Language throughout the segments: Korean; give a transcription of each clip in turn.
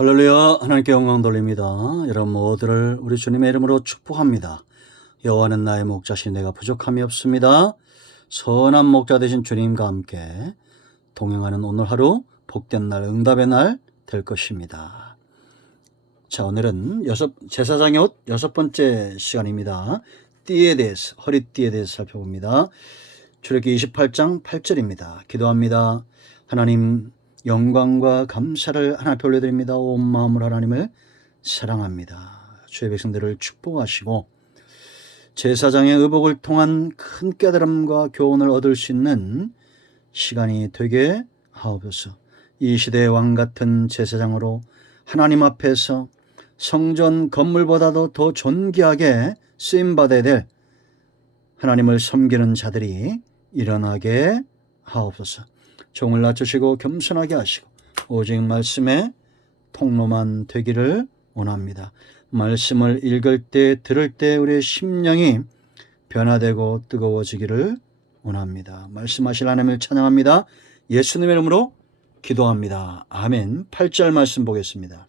할렐루야. 하나님께 영광 돌립니다. 여러분 모두를 우리 주님의 이름으로 축복합니다. 여호와는 나의 목자시니 내가 부족함이 없습니다. 선한 목자 되신 주님과 함께 동행하는 오늘 하루 복된 날, 응답의 날 될 것입니다. 자, 오늘은 제사장의 옷 6번째 시간입니다. 띠에 대해서, 허리띠에 대해서 살펴봅니다. 출애굽기 28장 8절입니다. 기도합니다. 하나님, 영광과 감사를 하나 앞에 올려드립니다. 온 마음으로 하나님을 사랑합니다. 주의 백성들을 축복하시고 제사장의 의복을 통한 큰 깨달음과 교훈을 얻을 수 있는 시간이 되게 하옵소서. 이 시대의 왕 같은 제사장으로 하나님 앞에서 성전 건물보다도 더 존귀하게 쓰임받아야 될 하나님을 섬기는 자들이 일어나게 하옵소서. 종을 낮추시고 겸손하게 하시고 오직 말씀의 통로만 되기를 원합니다. 말씀을 읽을 때 들을 때 우리의 심령이 변화되고 뜨거워지기를 원합니다. 말씀하실 하나님을 찬양합니다. 예수님의 이름으로 기도합니다. 아멘. 8절 말씀 보겠습니다.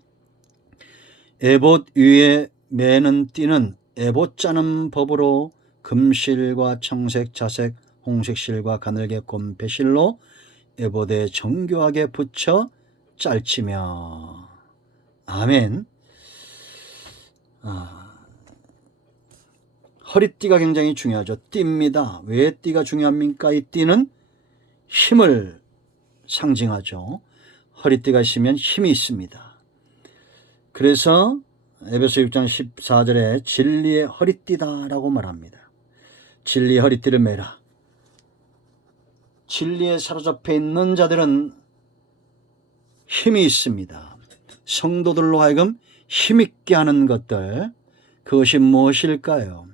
에봇 위에 매는 띠는 에봇 짜는 법으로 금실과 청색, 자색, 홍색 실과 가늘게 곰 배실로 에봇에 정교하게 붙여 짤치며. 아멘. 허리띠가 굉장히 중요하죠. 띠입니다. 왜 띠가 중요합니까? 이 띠는 힘을 상징하죠. 허리띠가 있으면 힘이 있습니다. 그래서 에베소 6장 14절에 진리의 허리띠다라고 말합니다. 진리의 허리띠를 매라. 진리에 사로잡혀 있는 자들은 힘이 있습니다. 성도들로 하여금 힘있게 하는 것들, 그것이 무엇일까요?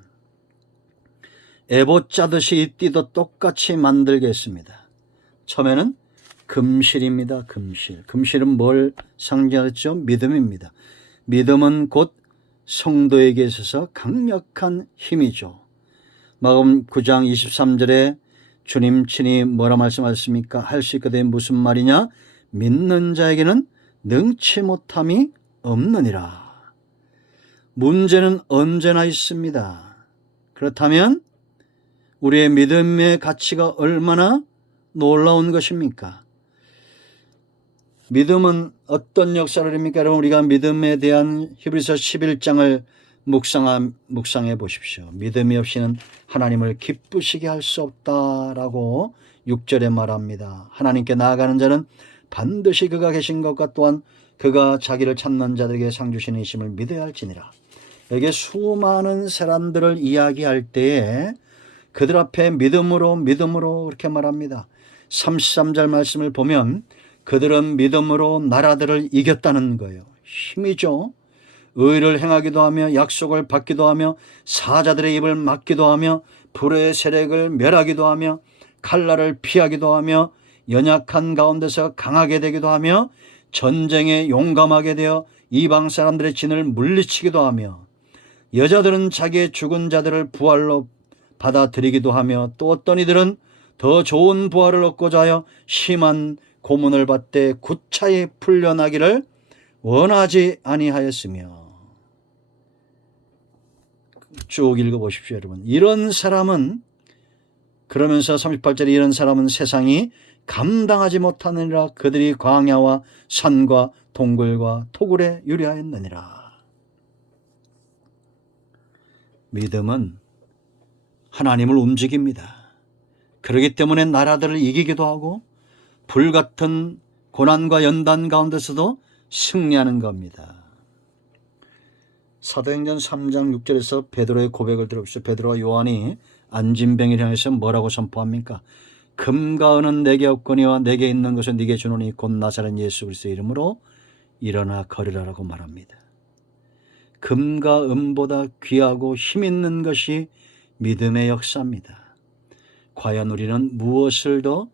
에봇 짜듯이 이 띠도 똑같이 만들겠습니다. 처음에는 금실입니다. 금실. 금실은 뭘 상징하죠? 믿음입니다. 믿음은 곧 성도에게 있어서 강력한 힘이죠. 마가복음 9장 23절에 주님 친히 뭐라 말씀하셨습니까? 할 수 있거든. 무슨 말이냐? 믿는 자에게는 능치 못함이 없느니라. 문제는 언제나 있습니다. 그렇다면 우리의 믿음의 가치가 얼마나 놀라운 것입니까? 믿음은 어떤 역사를 합니까? 여러분, 우리가 믿음에 대한 히브리서 11장을 묵상해 보십시오. 믿음이 없이는 하나님을 기쁘시게 할 수 없다라고 6절에 말합니다. 하나님께 나아가는 자는 반드시 그가 계신 것과 또한 그가 자기를 찾는 자들에게 상 주시는 이심을 믿어야 할지니라. 여기에 수많은 사람들을 이야기할 때에 그들 앞에 믿음으로 그렇게 말합니다. 33절 말씀을 보면 그들은 믿음으로 나라들을 이겼다는 거예요. 힘이죠. 의를 행하기도 하며 약속을 받기도 하며 사자들의 입을 막기도 하며 불의 세력을 멸하기도 하며 칼날을 피하기도 하며 연약한 가운데서 강하게 되기도 하며 전쟁에 용감하게 되어 이방 사람들의 진을 물리치기도 하며 여자들은 자기의 죽은 자들을 부활로 받아들이기도 하며 또 어떤 이들은 더 좋은 부활을 얻고자 하여 심한 고문을 받되 구차히 풀려나기를 원하지 아니하였으며. 쭉 읽어보십시오, 여러분. 이런 사람은, 그러면서 38절에 이런 사람은 세상이 감당하지 못하느니라. 그들이 광야와 산과 동굴과 토굴에 유리하였느니라. 믿음은 하나님을 움직입니다. 그렇기 때문에 나라들을 이기기도 하고 불같은 고난과 연단 가운데서도 승리하는 겁니다. 사도행전 3장 6절에서 베드로의 고백을 들어보시죠. 베드로와 요한이 안진뱅이를 향해서 뭐라고 선포합니까? 금과 은은 내게 없거니와 내게 있는 것은 네게 주노니 곧 나사렛 예수 그리스도의 이름으로 일어나 걸으라라고 말합니다. 금과 은보다 귀하고 힘있는 것이 믿음의 역사입니다. 과연 우리는 무엇을 더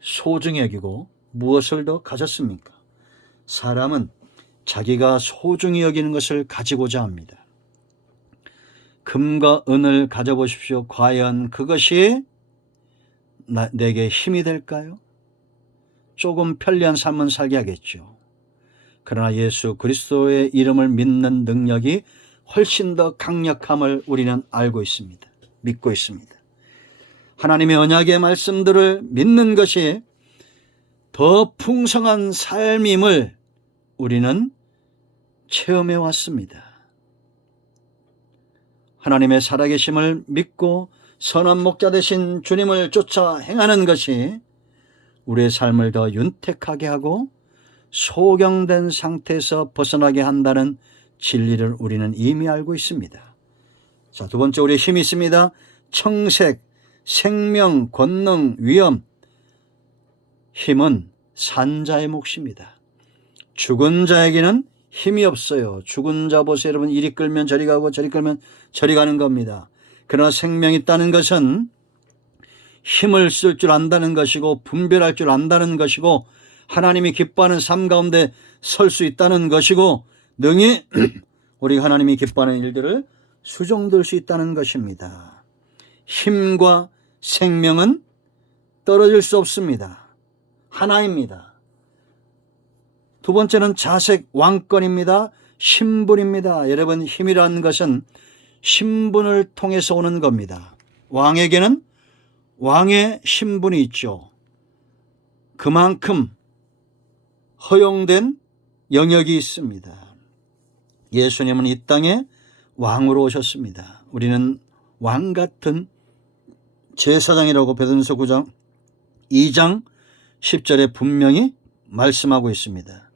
소중히 여기고 무엇을 더 가졌습니까? 사람은 자기가 소중히 여기는 것을 가지고자 합니다. 금과 은을 가져보십시오. 과연 그것이 내게 힘이 될까요? 조금 편리한 삶은 살게 하겠죠. 그러나 예수 그리스도의 이름을 믿는 능력이 훨씬 더 강력함을 우리는 알고 있습니다. 믿고 있습니다. 하나님의 언약의 말씀들을 믿는 것이 더 풍성한 삶임을 우리는 체험해 왔습니다. 하나님의 살아계심을 믿고 선한 목자 되신 주님을 쫓아 행하는 것이 우리의 삶을 더 윤택하게 하고 소경된 상태에서 벗어나게 한다는 진리를 우리는 이미 알고 있습니다. 자, 두 번째, 우리의 힘이 있습니다. 청색, 생명, 권능, 위엄. 힘은 산 자의 몫입니다. 죽은 자에게는 힘이 없어요. 죽은 자 보세요, 여러분. 이리 끌면 저리 가고 저리 끌면 저리 가는 겁니다. 그러나 생명이 있다는 것은 힘을 쓸 줄 안다는 것이고 분별할 줄 안다는 것이고 하나님이 기뻐하는 삶 가운데 설 수 있다는 것이고 능히 우리가 하나님이 기뻐하는 일들을 수종들 수 있다는 것입니다. 힘과 생명은 떨어질 수 없습니다. 하나입니다. 두 번째는 자색 왕권입니다. 신분입니다. 여러분, 힘이라는 것은 신분을 통해서 오는 겁니다. 왕에게는 왕의 신분이 있죠. 그만큼 허용된 영역이 있습니다. 예수님은 이 땅에 왕으로 오셨습니다. 우리는 왕 같은 제사장이라고 베드로전서 9장 2장 10절에 분명히 말씀하고 있습니다.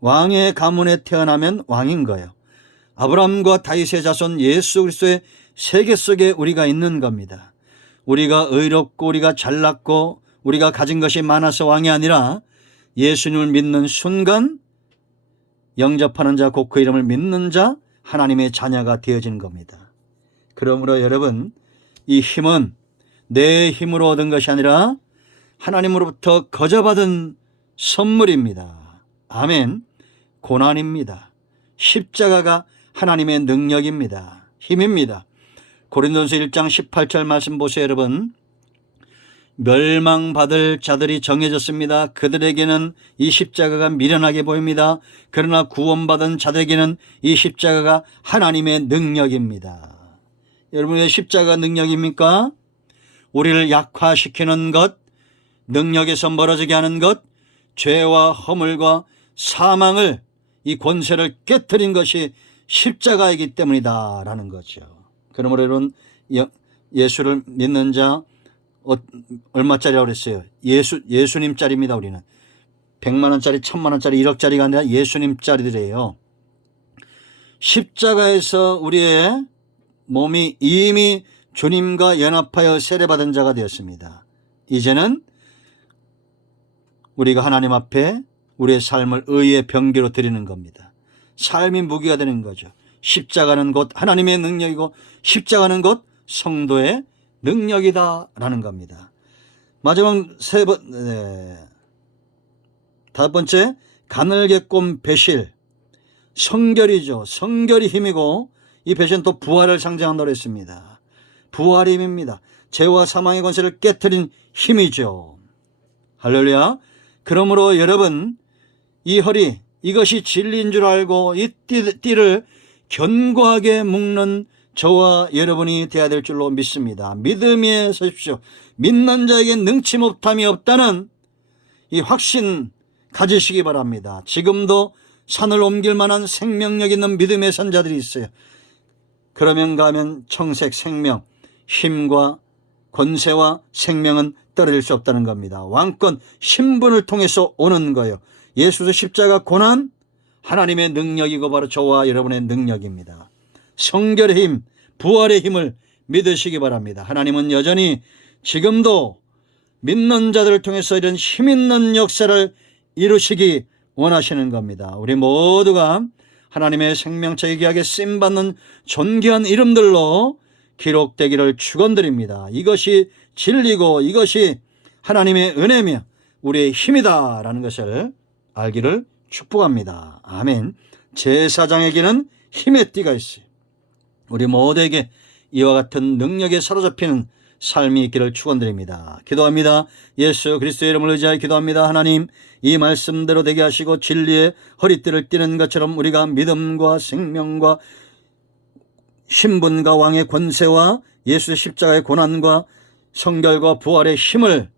왕의 가문에 태어나면 왕인 거예요. 아브라함과 다윗의 자손 예수 그리스도의 세계 속에 우리가 있는 겁니다. 우리가 의롭고 우리가 잘났고 우리가 가진 것이 많아서 왕이 아니라 예수님을 믿는 순간 영접하는 자, 곧 그 이름을 믿는 자, 하나님의 자녀가 되어지는 겁니다. 그러므로 여러분, 이 힘은 내 힘으로 얻은 것이 아니라 하나님으로부터 거저받은 선물입니다. 아멘. 고난입니다. 십자가가 하나님의 능력입니다. 힘입니다. 고린도전서 1장 18절 말씀 보세요, 여러분. 멸망받을 자들이 정해졌습니다. 그들에게는 이 십자가가 미련하게 보입니다. 그러나 구원받은 자들에게는 이 십자가가 하나님의 능력입니다. 여러분, 왜 십자가가 능력입니까? 우리를 약화시키는 것, 능력에서 멀어지게 하는 것, 죄와 허물과 사망을, 이 권세를 깨뜨린 것이 십자가이기 때문이다라는 거죠. 그러므로 여러분, 예수를 믿는 자 얼마짜리라고 그랬어요? 예수님짜리입니다. 우리는 100만 원짜리, 1000만 원짜리, 1억짜리가 아니라 예수님짜리들이에요. 십자가에서 우리의 몸이 이미 주님과 연합하여 세례받은 자가 되었습니다. 이제는 우리가 하나님 앞에 우리의 삶을 의의 병기로 드리는 겁니다. 삶이 무기가 되는 거죠. 십자가는 곧 하나님의 능력이고 십자가는 곧 성도의 능력이다라는 겁니다. 마지막 다섯 번째, 가늘게 꼰 배실. 성결이죠. 성결이 힘이고 이 배실은 또 부활을 상징한다고 했습니다. 부활의 힘입니다. 죄와 사망의 권세를 깨트린 힘이죠. 할렐루야. 그러므로 여러분, 이 허리, 이것이 진리인 줄 알고 이 띠를 견고하게 묶는 저와 여러분이 되어야 될 줄로 믿습니다. 믿음에 서십시오. 믿는 자에게 능치 못함이 없다는 이 확신 가지시기 바랍니다. 지금도 산을 옮길 만한 생명력 있는 믿음의 선자들이 있어요. 그러면 가면 청색, 생명, 힘과 권세와 생명은 떨어질 수 없다는 겁니다. 왕권, 신분을 통해서 오는 거예요. 예수의 십자가 고난, 하나님의 능력이고 바로 저와 여러분의 능력입니다. 성결의 힘, 부활의 힘을 믿으시기 바랍니다. 하나님은 여전히 지금도 믿는 자들을 통해서 이런 힘있는 역사를 이루시기 원하시는 겁니다. 우리 모두가 하나님의 생명체 귀하게 쓰임받는 존귀한 이름들로 기록되기를 축원드립니다. 이것이 진리고 이것이 하나님의 은혜며 우리의 힘이다라는 것을 알기를 축복합니다. 아멘. 제사장에게는 힘의 띠가 있어요. 우리 모두에게 이와 같은 능력에 사로잡히는 삶이 있기를 축원드립니다. 기도합니다. 예수 그리스도의 이름을 의지하여 기도합니다. 하나님, 이 말씀대로 되게 하시고 진리의 허리띠를 띠는 것처럼 우리가 믿음과 생명과 신분과 왕의 권세와 예수의 십자가의 고난과 성결과 부활의 힘을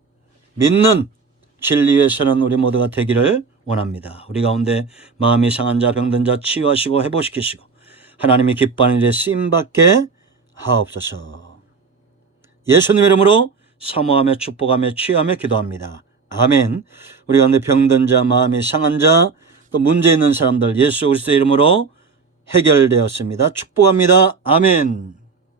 믿는 진리에 서는 우리 모두가 되기를 원합니다. 우리 가운데 마음이 상한 자, 병든 자 치유하시고 회복시키시고 하나님이 기뻐하는 일에 쓰임받게 하옵소서. 예수님 이름으로 사모하며 축복하며 치유하며 기도합니다. 아멘. 우리 가운데 병든 자, 마음이 상한 자, 또 문제 있는 사람들 예수 그리스도의 이름으로 해결되었습니다. 축복합니다. 아멘.